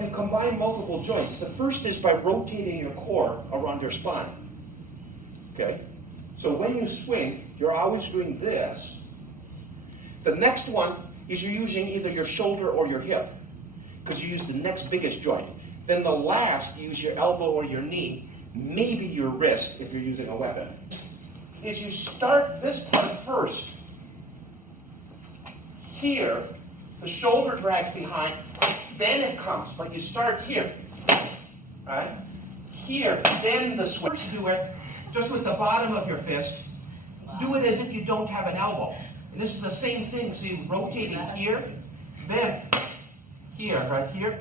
And combine multiple joints. The first is by rotating your core around your spine. Okay? So when you swing, you're always doing this. The next one is you're using either your shoulder or your hip, because you use the next biggest joint. Then the last, you use your elbow or your knee, maybe your wrist if you're using a weapon. Is you start this part first. Here, the shoulder drags behind, then it comes, but you start here, right? Here, then the switch. Do it just with the bottom of your fist. Do it as if you don't have an elbow. And this is the same thing, so you're rotating here, then here, right here,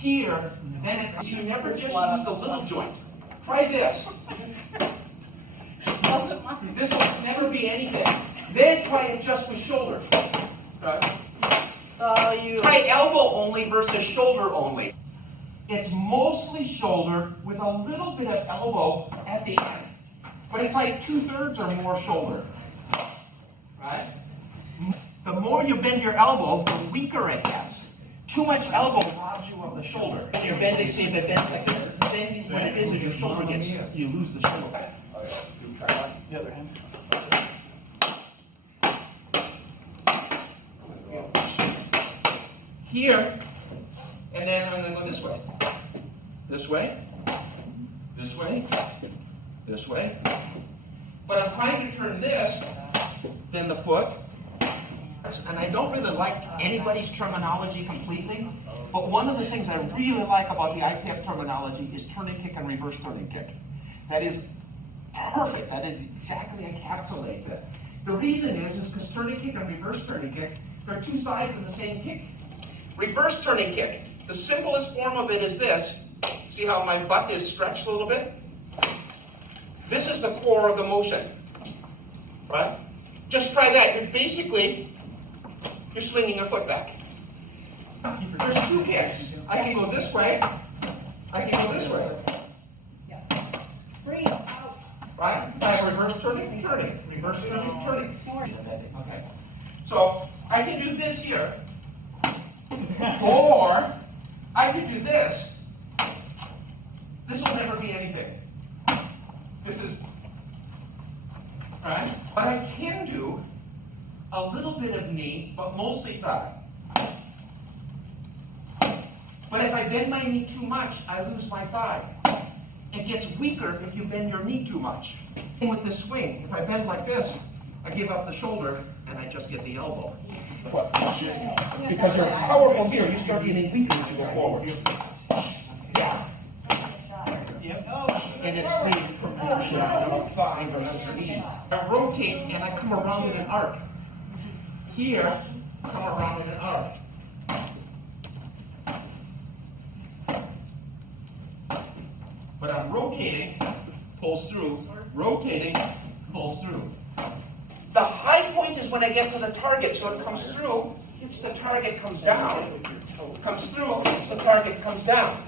here, then it comes. You never just use the little joint. Try this. This will never be anything. Then try it just with shoulder. Right? Try elbow only versus shoulder only. It's mostly shoulder with a little bit of elbow at the end. But it's like 2/3 or more shoulder. Right? The more you bend your elbow, the weaker it gets. Too much elbow robs you of the shoulder. When you're bending, see if it bends like this, then when it is, your shoulder gets, you lose the shoulder back. Try that. The other hand. Here, and then I'm going to go this way. This way, this way, this way. But I'm trying to turn this, then the foot. And I don't really like anybody's terminology completely, but one of the things I really like about the ITF terminology is turning kick and reverse turning kick. That is perfect. That exactly encapsulates it. The reason is because turning kick and reverse turning kick, they're two sides of the same kick. Reverse turning kick. The simplest form of it is this. See how my butt is stretched a little bit? This is the core of the motion. Right? Just try that. You're swinging your foot back. There's two kicks. I can go this way. I can go this way. Breathe out. Right? I have reverse turning, turning. Reverse turning, turning. Okay. So I can do this here. Or I could do this. This will never be anything. This is, right? But I can do a little bit of knee, but mostly thigh. But if I bend my knee too much, I lose my thigh. It gets weaker if you bend your knee too much. And with this swing, if I bend like this, I give up the shoulder and I just get the elbow. Because you're powerful here, you start getting weaker as you go forward. Yeah. And it's the proportion of thigh versus knee. I rotate and I come around in an arc. Here, come around in an arc. But I'm rotating, pulls through, rotating, pulls through. The high point is when I get to the target, so it comes through, hits the target, comes down, comes through, hits the target, comes down.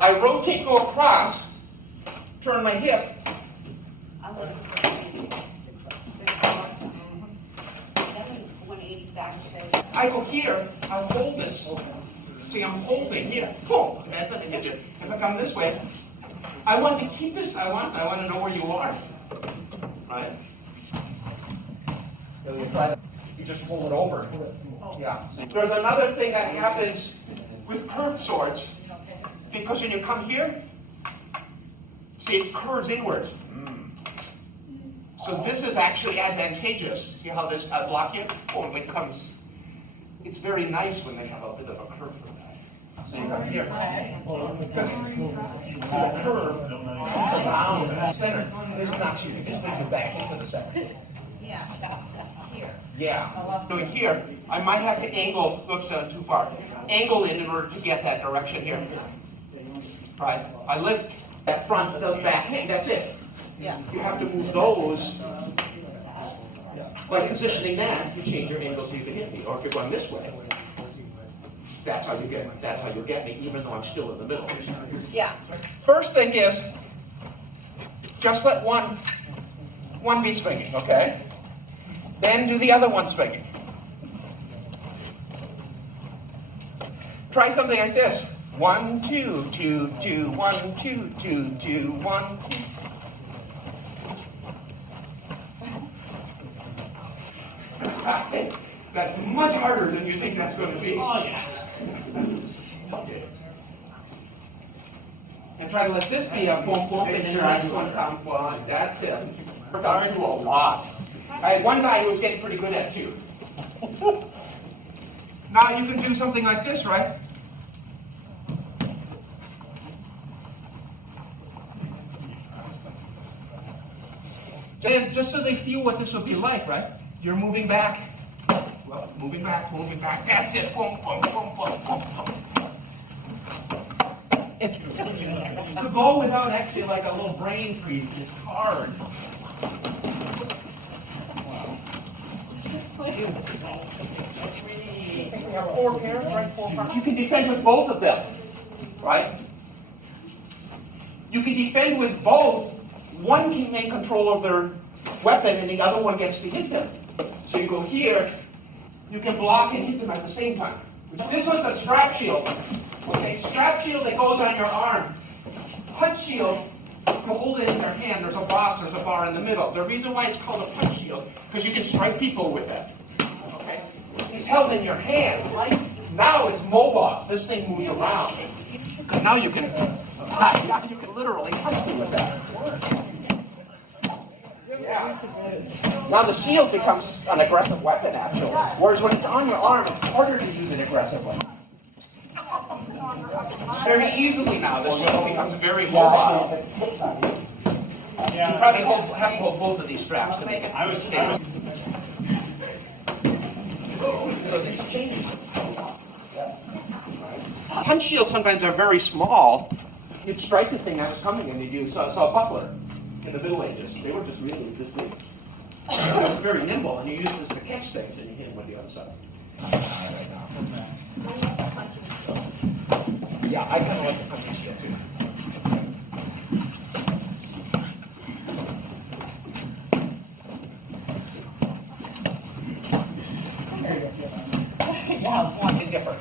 I rotate, go across, turn my hip. I go here, I hold this. See, I'm holding here. Boom. That's what I get you. If I come this way, I want to keep this. I want to know where you are. Right? You just roll it over. Yeah. There's another thing that happens with curved swords, because when you come here, see, it curves inwards. So this is actually advantageous. See how this block here? Boom, it comes. It's very nice when they have a bit of a curve for that. So you come here. Because the curve comes around the center. There's not you. You can bring you back into the center. Yeah, here. Yeah. So here, I might have to angle, oops, too far. Angle in order to get that direction here. Right. I lift that front, those back hang, that's it. Yeah. You have to move those. By positioning that, you change your angle so you can hit me. Or if you're going this way, that's how you get me, even though I'm still in the middle. Yeah. First thing is, just let one be swinging, okay? Then do the other one swinging. Try something like this. 1, 2, 2, 2, 1, 2, 2, 2, 1, 2. That's much harder than you think that's going to be. Oh, yeah. Okay. And try to let this be a boom boom, and then the next one come one. That's it. We're going to do a lot. I had one guy who was getting pretty good at 2. Now you can do something like this, right? Just so they feel what this will be like, right? You're moving back. Well, moving back, moving back. That's it. Boom, boom, boom, boom, boom, boom. It's, to go without actually like a little brain freeze is hard. We have 4 pairs, right? 4 pairs. You can defend with both of them, right? You can defend with both. One can make control of their weapon, and the other one gets to hit them. So you go here. You can block and hit them at the same time. This one's a strap shield. Okay, strap shield that goes on your arm. Punch shield, you hold it in your hand. There's a bar in the middle. The reason why it's called a punch shield, because you can strike people with it. Okay, it's held in your hand. Now it's mobile. This thing moves around. Because now you can literally punch me with that. Yeah. Now the shield becomes an aggressive weapon, actually. Whereas when it's on your arm, it's harder to use it aggressively. Very easily now, the shield becomes very mobile. You probably have to hold both of these straps to make it. So this changes. Punch shields sometimes are very small. You'd strike the thing that was coming, and you saw a buckler in the Middle Ages. They were just really this big. They were very nimble, and you use this to catch things, and you hit them with the other side. Yeah, I kind of like the punching shield too. Yeah, one different.